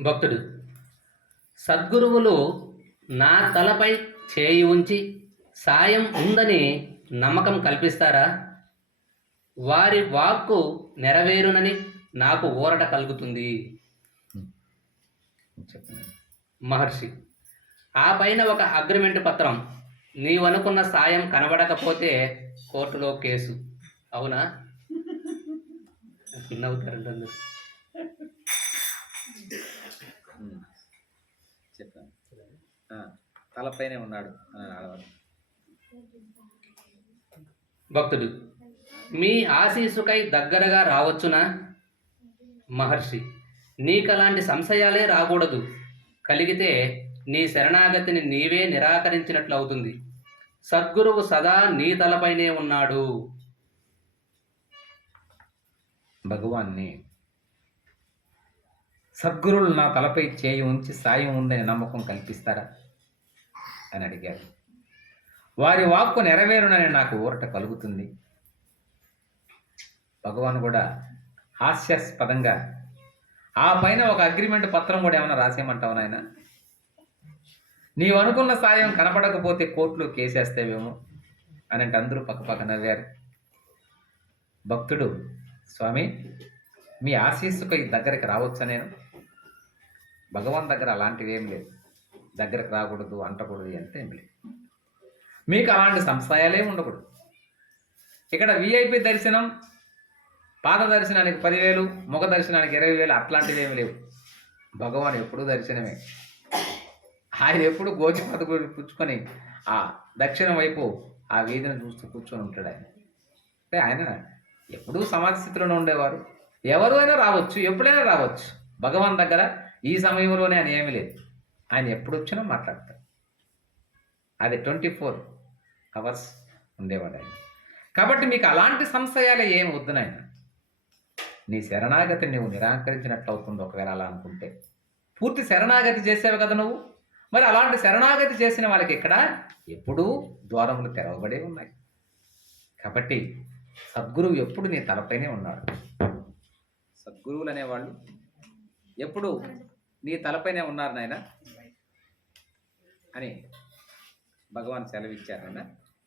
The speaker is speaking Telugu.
భక్తుడు. సద్గురువులు నా తలపై చేయి ఉంచి సాయం ఉందని నమ్మకం కల్పిస్తారా? వారి వాక్కు నెరవేరునని నాకు ఊరట కలుగుతుంది. మహర్షి ఆ పైన ఒక అగ్రిమెంట్ పత్రం. నీవనుకున్న సాయం కనబడకపోతే కోర్టులో కేసు. అవునా? నవ్వుతారంట అందరూ. ఉమ్. చెప్పాను ఆ, తలపైనే ఉన్నాడు ఆడవాడు. భక్తుడు మీ ఆశీసుకై దగ్గరగా రావచ్చునా? మహర్షి నీకలాంటి సంశయాలే రాకూడదు. కలిగితే నీ శరణాగతిని నీవే నిరాకరించినట్లు అవుతుంది. సద్గురువు సదా నీ తలపైనే ఉన్నాడు. భగవాన్ని సద్గురువులు నా తలపై చేయి ఉంచి సాయం ఉందని నమ్మకం కల్పిస్తారా? అని అడిగాడు. వారి వాక్కు నెరవేరునని నాకు ఊరట కలుగుతుంది. భగవాన్ కూడా హాస్యాస్పదంగా ఆ పైన ఒక అగ్రిమెంట్ పత్రం కూడా ఏమైనా రాసేయమంటావు నాయన? నీవు అనుకున్న సాయం కనపడకపోతే కోర్టులో కేసేస్తావేమో? అని అంటే అందరూ పక్కపక్క నవ్వారు. భక్తుడు స్వామి మీ ఆశీస్సుకు ఈ దగ్గరికి రావచ్చా నేను? భగవాన్ దగ్గర అలాంటివి ఏం లేదు దగ్గరకు రాకూడదు అంటకూడదు అంటే ఏం లేదు. మీకు అలాంటి సంశయాలే ఉండకూడదు. ఇక్కడ విఐపి దర్శనం పాద దర్శనానికి పదివేలు ముఖ దర్శనానికి ఇరవై వేలు అట్లాంటివి ఏమి లేవు. భగవాన్ ఎప్పుడూ దర్శనమే. ఆయన ఎప్పుడు గోచి పదకొండు పుచ్చుకొని ఆ దక్షిణం వైపు ఆ వీధిని చూస్తూ కూర్చొని ఉంటాడు ఆయన. అంటే ఆయన ఎప్పుడూ సమాధి స్థితిలోనే ఉండేవారు. ఎవరు అయినా రావచ్చు ఎప్పుడైనా రావచ్చు. భగవాన్ దగ్గర ఈ సమయంలోనే అని ఏమీ లేదు. ఆయన ఎప్పుడు వచ్చినా మాట్లాడతారు అది ట్వంటీ ఫోర్ అవర్స్ ఉండేవాడు ఆయన. కాబట్టి మీకు అలాంటి సంశయాలు ఏమి వద్దు నాయన. నీ శరణాగతి నువ్వు నిరాకరించినట్లు అవుతుంది ఒకవేళ అలా అనుకుంటే. పూర్తి శరణాగతి చేసావు కదా నువ్వు. మరి అలాంటి శరణాగతి చేసిన వాళ్ళకి ఇక్కడ ఎప్పుడూ ద్వారములు తెరవబడే ఉన్నాయి. కాబట్టి సద్గురువు ఎప్పుడు నీ తలపైనే ఉన్నాడు. సద్గురువులు అనేవాళ్ళు ఎప్పుడు నీ తలపైనే ఉన్నారు నాయన? అని భగవాన్ సెలవిచ్చారు నాయన.